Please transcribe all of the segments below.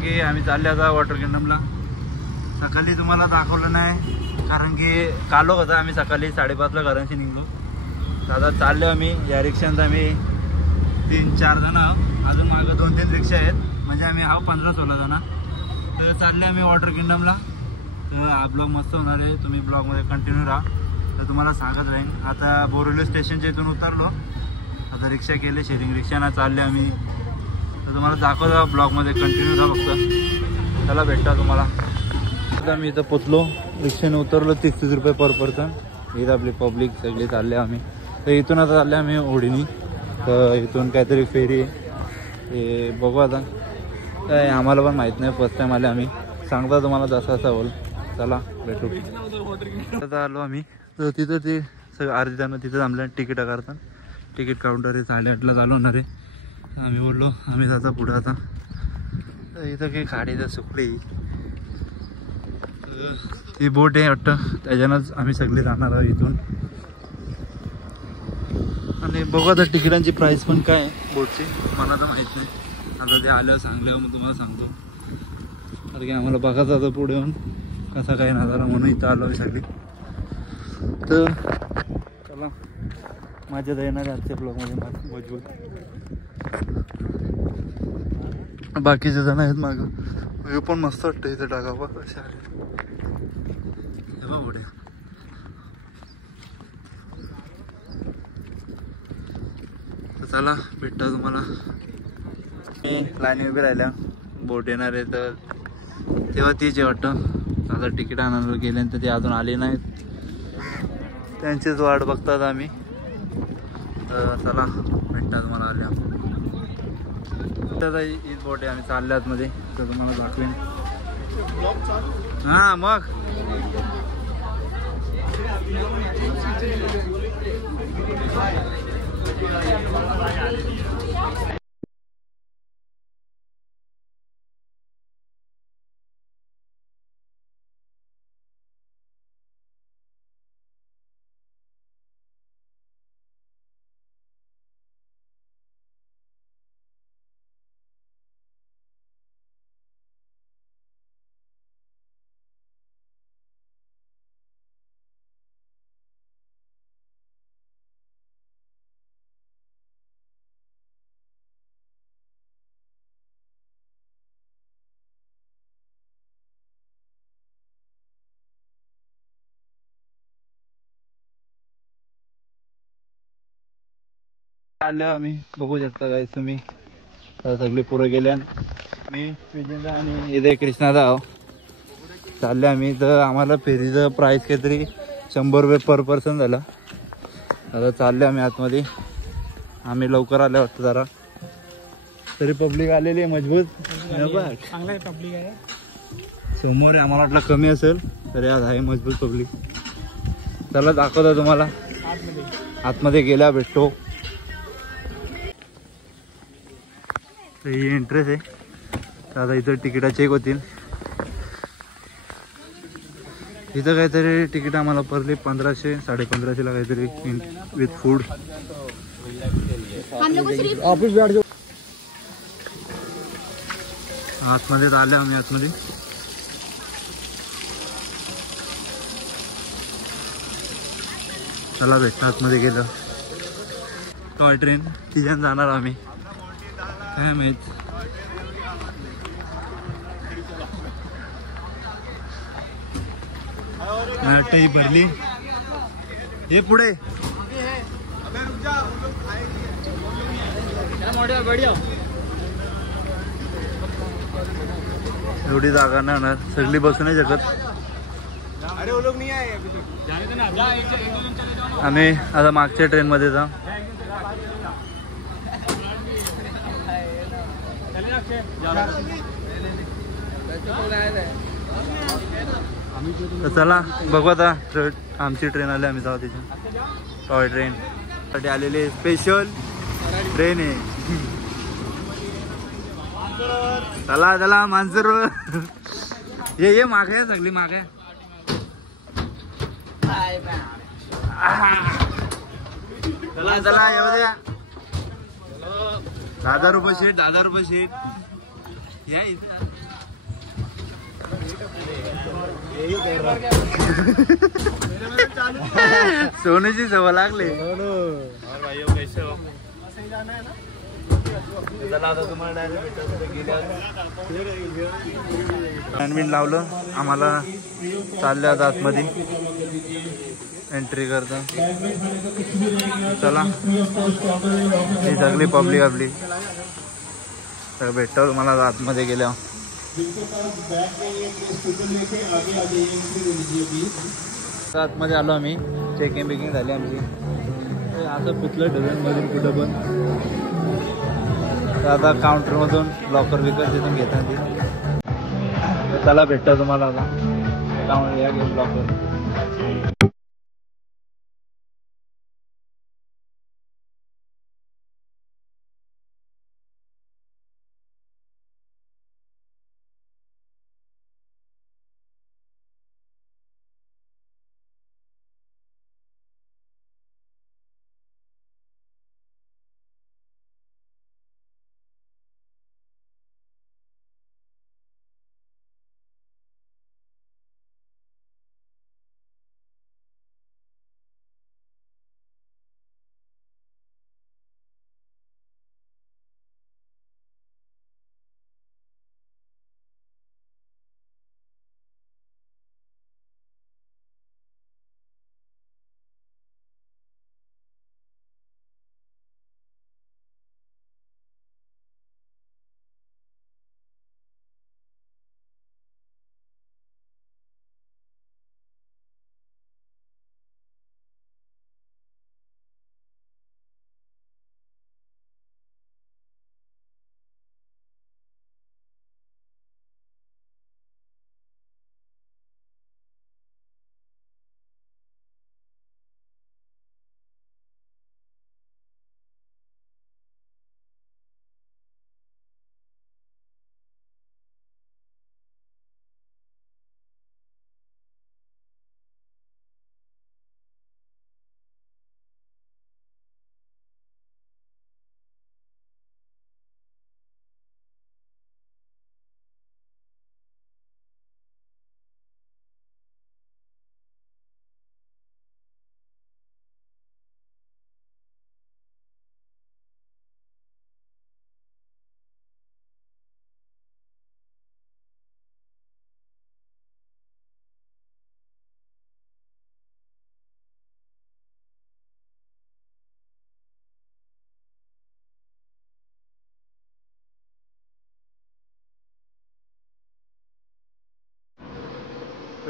की आम्ही चालले आता वॉटर किंगडमला। सकाळी तुम्हाला दाखवलं नाही कारण की कालो होता, आम्ही सकाळी 5:30ला घरांशी निघलो। दादा चाललो आम्ही या रिक्षात, आम्ही 3-4 जण आहोत, अजून मागं 2-3 रिक्षा आहेत, म्हणजे आम्ही आहो 15-16 जण। तर चालले आम्ही वॉटर किंगडमला। तर हा ब्लॉग मस्त होणार आहे, तुम्ही ब्लॉगमध्ये कंटिन्यू राहा। तर तुम्हाला सांगत राहीन। आता बोरिवली स्टेशनच्या इथून उतरलो, आता रिक्षा केली, शेअरिंग रिक्षानं चालले आम्ही। तर तुम्हाला दाखवतो ब्लॉगमध्ये कंटिन्यू राहा फक्त। चला भेटता तुम्हाला। आता मी इथं पोचलो, रिक्षाने उतरलो, 30 रुपये पर पर्सन। इथं आपली पब्लिक सगळी चालले आम्ही। तर इथून आता चालले आम्ही होडीनी। तर इथून काहीतरी फेरी हे बघू आता, काय आम्हाला पण माहीत नाही, फर्स्ट टाईम आले आम्ही। सांगता तुम्हाला जसं असं होईल, चला भेटू। आता आलो आम्ही, तर तिथं ते सगळं अर्धी जणं तिथं थांबल्या तिकीट करतात। तिकीट काउंटर हे 8:30ला चालू होणार आहे। आम्ही बोललो आम्ही जाता पुढं आता। तर इथं काही खाडी तर सुकली, ती बोट आहे वाटतं, त्याच्यानंच आम्ही सगळे जाणार आहोत इथून। आणि बघू आता तिकिटांची प्राईस पण काय आहे बोटची मला तर माहीत नाही, आता ते आल्यावर सांगल्यावर मग तुम्हाला सांगतो। कारण की आम्हाला बघायचं होतं पुढे येऊन कसा काय नजारा, म्हणून इथं आलो सगळी। तर चला माझ्या येणार आजच्या ब्लॉगमध्ये मजबूत। बाकीचे जण आहेत मागं, व्ह्यू पण मस्त वाटतं इथं, टाकावा कशा आले पुढे। तर चला भेटता तुम्हाला। मी लाईन उभी राहिल्या, बोट येणार आहे तर तेव्हा तीच वाटतं। आता तिकीट आणायला गेल्यानंतर ते अजून आले नाहीत, त्यांचीच वाट बघतात आम्ही। तर चला भेटता तुम्हाला आल्या। तर हीच बोट आहे, आम्ही चालल्या आतमध्ये, तर तुम्हाला दाखवेन। हां मग आलो आम्ही, बघू शकता काय तुम्ही। सगळे पुढे गेल्या, मी विजेंद्र आणि इथे कृष्णाचा आहो, चालले आम्ही। तर आम्हाला फेरीचं प्राईस काहीतरी 100 रुपये पर पर्सन झालं। आता चालले आम्ही आतमध्ये, आम्ही लवकर आले वाटतं जरा, तरी पब्लिक आलेली आहे मजबूत, चांगला आहे पब्लिक आहे समोर आहे। आम्हाला वाटलं कमी असेल, तरी आज आहे मजबूत पब्लिक। चला दाखवतो तुम्हाला, आतमध्ये गेल्या भेटतो। तर ही एंट्रेस आहे, तर आता इथं तिकीटा चेक होतील। इथं काहीतरी तिकीट आम्हाला पडली 1500-1550ला काहीतरी, विथ फूड। आतमध्ये आले आम्ही आतमध्ये। चला भेटता आतमध्ये गेलं। टॉय ट्रेन तिच्यानं जाणार आम्ही, काय माहित। ही भरली, हे पुढे एवढी जागा नाही होणार, सगळी बसू नाही शकत। आम्ही आता मागच्या ट्रेन मध्ये जा। चला बघू आता, आमची ट्रेन आली, आम्ही जाऊ तिच्या। टॉय ट्रेन साठी आलेले स्पेशल ट्रेन आहे। चला चला मानसरोवर, ये मागे सगळी मागे। चला चला येऊ द्या। 10,000 रुपये सीट, 10,000 रुपये सीट। या इथे सोनूची सवय लागली. हँडमिन लावलं आम्हाला, चालल्या आतमध्ये एंट्री करता. चला ही सगळी पब्लिक आपली भेटतो तुम्हाला आतमध्ये गेल्या. आतमध्ये आलो आम्ही, चेकिंग बेकिंग झाली आमची. असं पुतलं डझन मधून कुठं पण. आता काउंटर मधून लॉकर विकर तिथून घेतात ती. चला भेटतो तुम्हाला आता काउंटर या घेऊन लॉकर.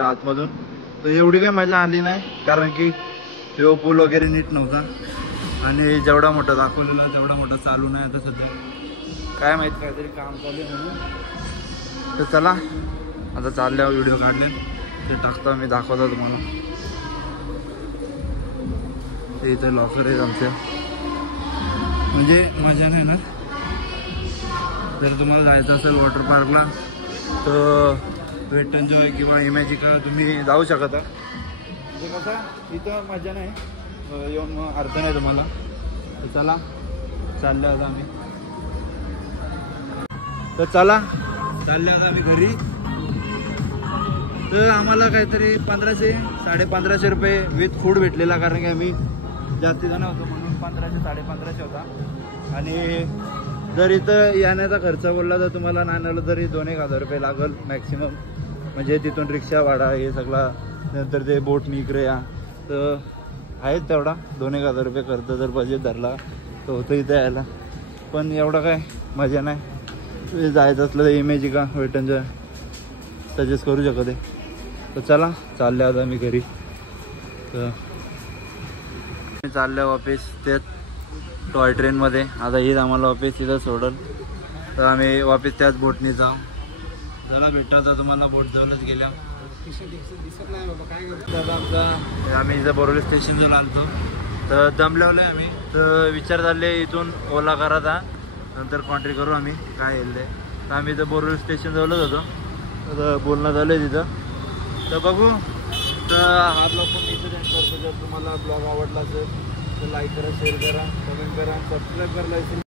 आतमधून तर एवढी काही मजा आली नाही, कारण की तो पूल वगैरे नीट नव्हता आणि जेवढा मोठा दाखवलेला तेवढा मोठा चालू नाही आता सध्या. काय माहित काहीतरी काम चालू आहे म्हणून. तर चला आता चालल्यावर व्हिडिओ काढले ते टाकतो मी, दाखवतो तुम्हाला. ते इथं लॉकर आहेत आमच्या, म्हणजे मजा नाही ना. जर तुम्हाला जायचं असेल वॉटर पार्कला तर वेट एन्जॉय किंवा इमॅजिका तुम्ही जाऊ शकता. म्हणजे कसं इथं मजा नाही, येऊन मग अर्थ नाही तुम्हाला. तर चला चालले आता आम्ही. तर चला चालले आता आम्ही घरी. तर आम्हाला काहीतरी 1500-1550 रुपये विथ फूड भेटलेला, कारण की आम्ही जास्ती जण होतो म्हणून 1500-1550 होता. आणि जर इथं येण्याचा खर्च बोलला तर तुम्हाला नाही आलं तरी 2-1 हजार रुपये लागेल मॅक्सिमम. म्हणजे तिथून रिक्षा भाडा हे सगळा, नंतर ते बोटनी इकडे या, तर आहेत तेवढा 2-1 हजार रुपये खर्च जर बजेट धरला तर होतं इथं यायला. पण एवढं काय मजा नाही. जायचं असलं तर इमेजिका वेट एन्जॉय सजेस्ट करू शकते. तर चला चालले आता मी घरी. तर चाललं ऑफिस तेच टॉय ट्रेनमध्ये. आता हीच आम्हाला ऑफिस तिथं सोडल, तर आम्ही वापस त्याच बोटनी जाऊ. चला भेटायचं तुम्हाला बोट जवळच गेल्या. तर आमचा आम्ही इथं बोरवली स्टेशन जवळ आलतो, तर दमल्यावलं आम्ही. तर विचार झाले इथून ओला करायचा, नंतर कॉन्ट्री करू आम्ही काय येईल ते. तर आम्ही इथं बोरवली स्टेशन जवळच होतो, तर बोलणं झालं आहे तिथं. तर बघू. तर हा ब्लॉग पण इथं एंड करतो. जर तुम्हाला ब्लॉग आवडला असेल तर लाईक करा, शेअर करा, कमेंट करा, सबस्क्राईब करायला